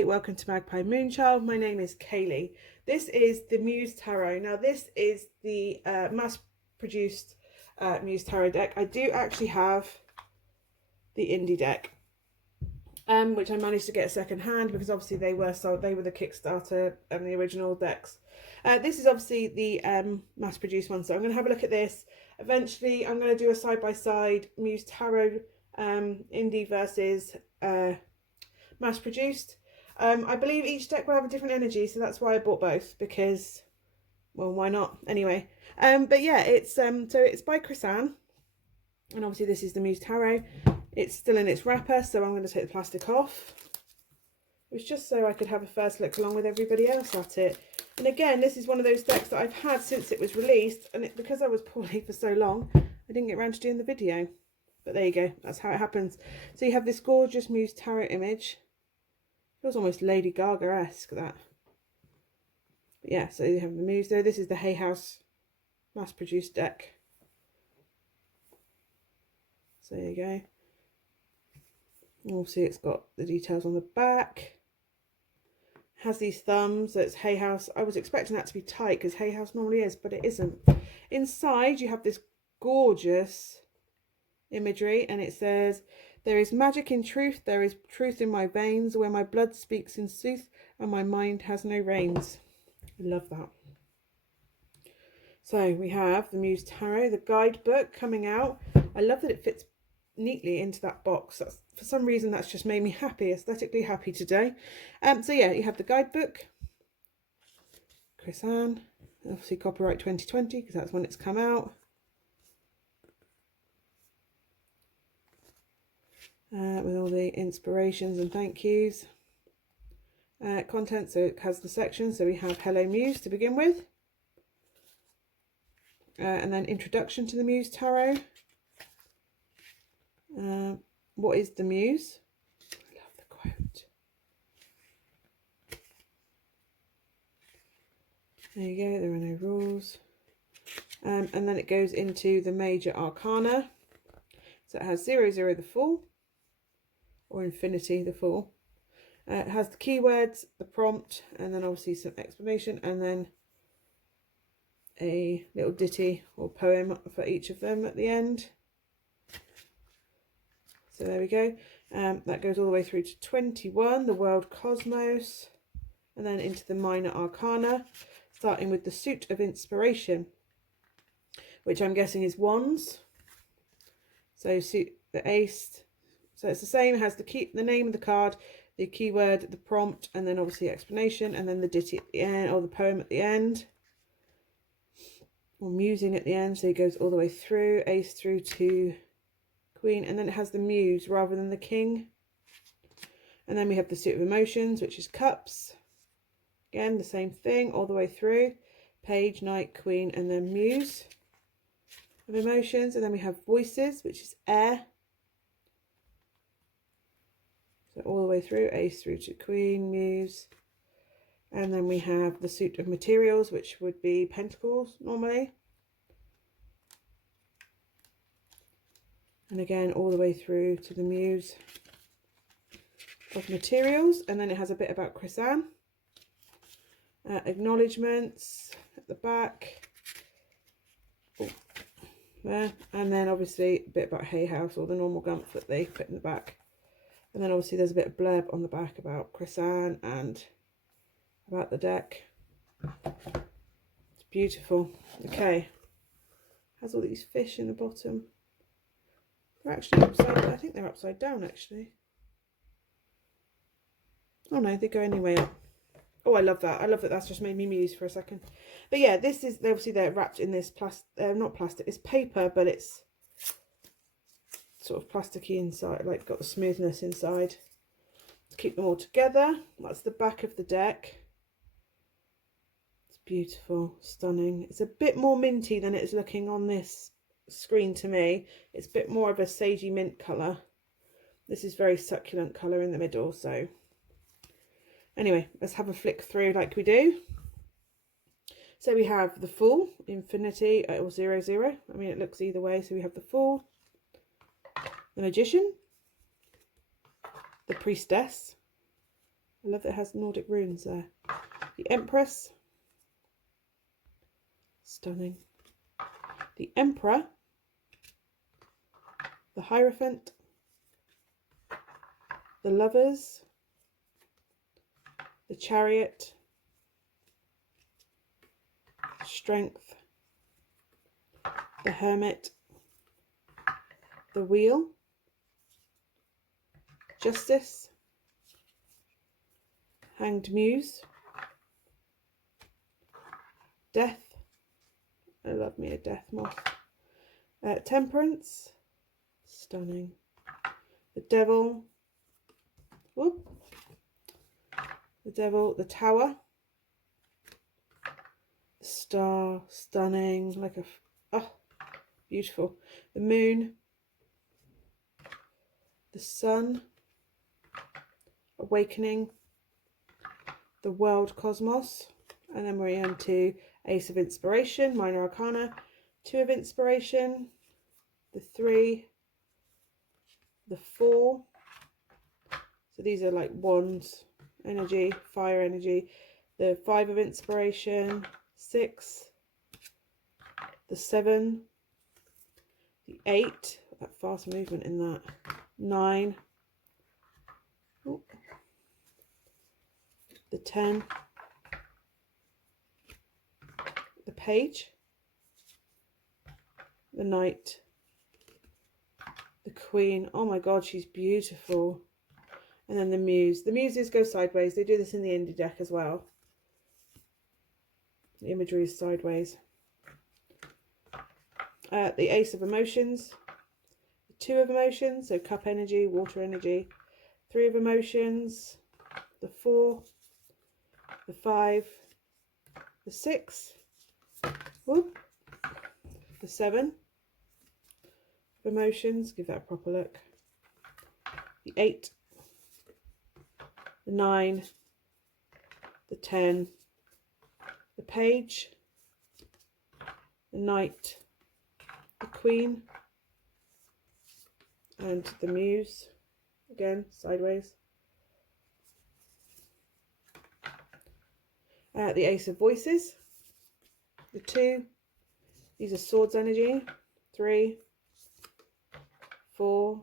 Hi, welcome to Magpie Moonchild. My name is Kayleigh. This is the Muse Tarot. Now this is the mass-produced Muse Tarot deck. I do actually have the indie deck, which I managed to get second hand because obviously they were sold. They were the Kickstarter and the original decks. This is obviously the mass-produced one, so I'm going to have a look at this. Eventually I'm going to do a side-by-side Muse Tarot indie versus mass-produced. I believe each deck will have a different energy, so that's why I bought both, because, well, why not? Anyway, but yeah, it's so it's by Chrisanne, and obviously this is the Muse Tarot. It's still in its wrapper, so I'm going to take the plastic off. It was just so I could have a first look along with everybody else at it. And again, this is one of those decks that I've had since it was released, and because I was poorly for so long, I didn't get around to doing the video. But there you go, that's how it happens. So you have this gorgeous Muse Tarot image. Feels almost Lady Gaga-esque, that. But yeah, so you have the Muse there. This is the Hay House mass-produced deck. So there you go. Obviously it's got the details on the back. Has these thumbs, so it's Hay House. I was expecting that to be tight because Hay House normally is, but it isn't. Inside you have this gorgeous imagery, and it says, "There is magic in truth, there is truth in my veins, where my blood speaks in sooth and my mind has no reins." I love that. So we have the Muse Tarot, the guidebook coming out. I love that it fits neatly into that box. That's, for some reason, that's just made me happy, aesthetically happy today. So yeah, you have the guidebook, Chrisanne, obviously copyright 2020 because that's when it's come out. With all the inspirations and thank yous. Content, so it has the sections. So we have Hello Muse to begin with. And then Introduction to the Muse Tarot. What is the Muse? I love the quote. There you go, there are no rules. And then it goes into the major arcana. So it has 00 the Fool, or Infinity the Fool. It has the keywords, the prompt, and then obviously some explanation, and then a little ditty or poem for each of them at the end. So there we go. That goes all the way through to 21, the world cosmos, and then into the minor arcana, starting with the suit of inspiration, which I'm guessing is wands. So suit the ace. So it's the same, it has the name of the card, the keyword, the prompt, and then obviously explanation, and then the ditty at the end, or the poem at the end, or musing at the end. So it goes all the way through, ace through to Queen, and then it has the Muse rather than the King. And then we have the suit of emotions, which is cups. Again, the same thing all the way through. Page, Knight, Queen, and then Muse of emotions. And then we have voices, which is air. So all the way through, ace through to Queen, Muse. And then we have the suit of materials, which would be pentacles normally. And again, all the way through to the Muse of materials. And then it has a bit about Chrisanne. Acknowledgements at the back. Oh, there. And then obviously a bit about Hay House, or the normal gump that they put in the back. And then obviously there's a bit of blurb on the back about Chrisanne and about the deck. It's beautiful. Okay. Has all these fish in the bottom. They're actually upside down. I think they're upside down actually. Oh no, they go anyway up. Oh, I love that. I love that that's just made me muse for a second. But yeah, this is, obviously they're wrapped in this not plastic, it's paper, but it's sort of plasticky inside, like got the smoothness inside to keep them all together. That's the back of the deck. It's beautiful, stunning. It's a bit more minty than it's looking on this screen to me. It's a bit more of a sagey mint colour. This is very succulent colour in the middle. So anyway, let's have a flick through like we do. So we have the Fool, Infinity, or 00. I mean, it looks either way. So we have the Fool, the Magician, the Priestess, I love that it has Nordic runes there. The Empress. Stunning. The Emperor. The Hierophant. The Lovers. The Chariot. Strength. The Hermit. The Wheel. Justice. Hanged Muse. Death. I love me a death moth. Temperance. Stunning. The Devil. Whoop. The Devil. The Tower. The Star. Stunning. Like a... oh, beautiful. The Moon. The Sun. Awakening. The World Cosmos. And then we're on to Ace of Inspiration, Minor Arcana, 2 of Inspiration, the 3, the 4. So these are like wands energy, fire energy. The 5 of Inspiration, 6, the 7, the 8, that fast movement in that, 9, ooh, the 10, the Page, the Knight, the Queen. Oh my god, she's beautiful. And then the Muse. The Muses go sideways. They do this in the indie deck as well. The imagery is sideways. The Ace of Emotions, the 2 of Emotions, so cup energy, water energy, 3 of Emotions, the 4, the 5, the 6, whoop, the 7 of Emotions, give that a proper look, the 8, the 9, the 10, the Page, the Knight, the Queen, and the Muse, again sideways. The Ace of Voices, the 2, these are swords energy, 3, 4,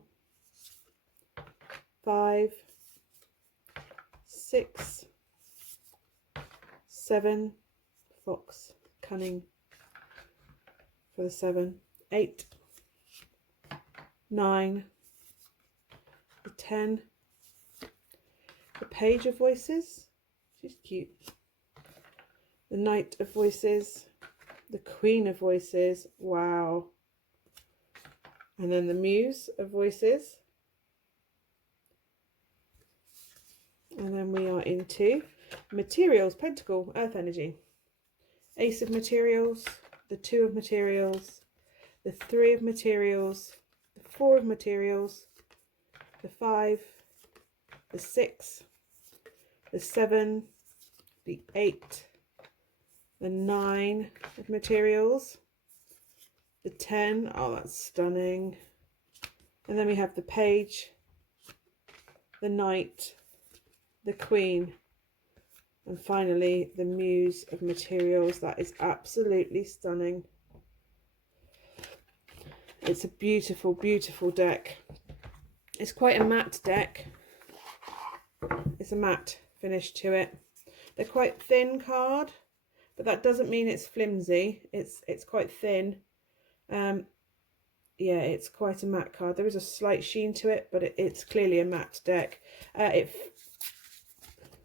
5, 6, 7, fox, cunning for the 7, 8, 9, the 10, the Page of Voices, she's cute, the Knight of Voices, the Queen of Voices, wow, and then the Muse of Voices, and then we are into Materials, Pentacle, Earth Energy, Ace of Materials, the 2 of Materials, the 3 of Materials, the 4 of Materials, the 5, the 6, the 7, the 8, the 9 of Materials, the 10, oh that's stunning, and then we have the Page, the Knight, the Queen, and finally the Muse of Materials. That is absolutely stunning. It's a beautiful, beautiful deck. It's quite a matte deck. It's a matte finish to it. They're quite thin card, but that doesn't mean it's flimsy. It's quite thin. Yeah, it's quite a matte card. There is a slight sheen to it, but it's clearly a matte deck. It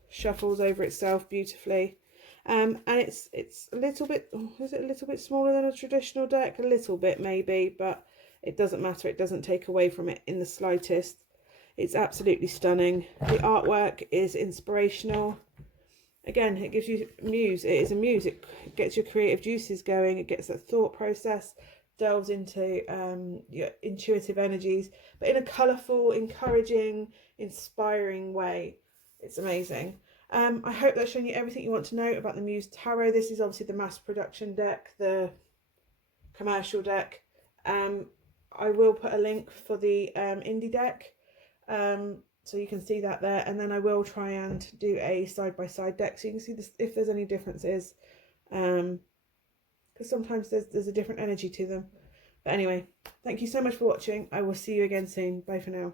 shuffles over itself beautifully. And it's a little bit, is it a little bit smaller than a traditional deck? A little bit maybe, but it doesn't matter. It doesn't take away from it in the slightest. It's absolutely stunning. The artwork is inspirational. Again, it gives you muse. It is a muse. It gets your creative juices going. It gets that thought process, delves into your intuitive energies, but in a colourful, encouraging, inspiring way. It's amazing. I hope that's shown you everything you want to know about the Muse Tarot. This is obviously the mass production deck, the commercial deck. I will put a link for the indie deck. So you can see that there, and then I will try and do a side-by-side deck so you can see this, if there's any differences, because sometimes there's a different energy to them. But anyway, thank you so much for watching. I will see you again soon. Bye for now.